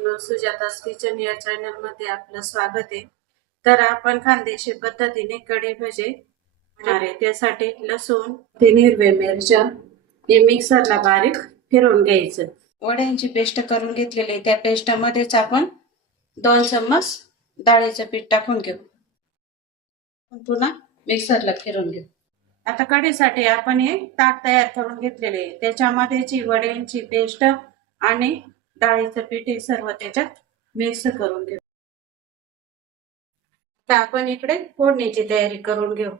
मित्रांनो, सुजाता's किचन या चॅनल मध्ये आपलं स्वागत आहे. तर आपण खानदेशी पद्धतीने कढी भजे बनवणार आहे. त्यासाठी लसूण, 3 हिरव्या मिरच्या हे मिक्सरला बारीक फिरवून घ्यायचं. वड्यांची पेस्ट करून घेतलेली आहे. त्या पेस्ट मध्येच आपण 2 चम्मच डाळीचं पीठ टाकून घेऊ. पुन्हा मिक्सरला फिरवून घेऊ. आता कढीसाठी आपण हे ताक तयार करून घेतलेले आहे. त्याच्यामध्ये वड्यांची पेस्ट आणि डाळीचं पीठ हे सर्व त्याच्यात मिक्स करून घेऊ. आता आपण इकडे फोडणीची तयारी करून घेऊ.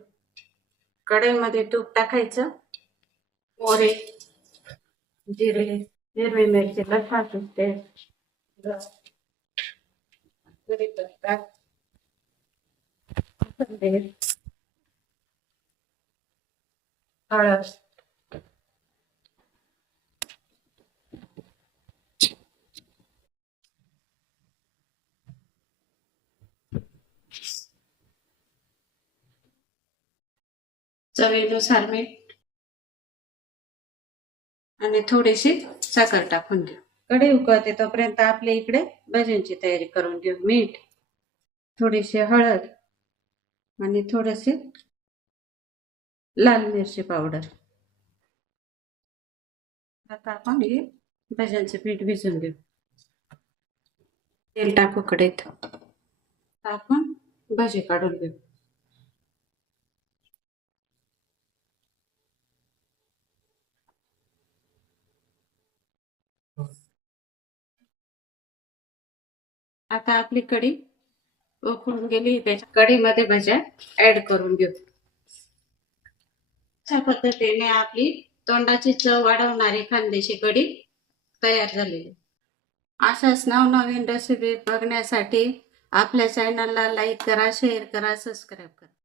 कढईमध्ये तूप टाकायचं, मोहरी, जिरे, हिरवी मिरची, लसूण पेस्ट, कढीपत्ता, कोथिंबीर, हळद, चवीनुसार मीठ आणि थोडीशी साखर टाकून घेऊ. कढई उकळते तोपर्यंत आपल्या इकडे भज्यांची तयारी करून घेऊ. मीठ, थोडीशी हळद आणि थोडेसे लाल मिरची पावडर. आता आपण हे भज्यांचे पीठ भिजवून घेऊ. तेल टाकू कढईत. आपण भजी काढून घेऊ. आता आपली कढी उकळून गेली. त्याच्या कढीमध्ये भज्या ऍड करून घेऊ. अशा पद्धतीने आपली तोंडाची चव वाढवणारी खानदेशी कढी तयार झालेली. अशाच नवनवीन रेसिपी बघण्यासाठी आपल्या चॅनलला लाईक करा, शेअर करा, सबस्क्राईब करा.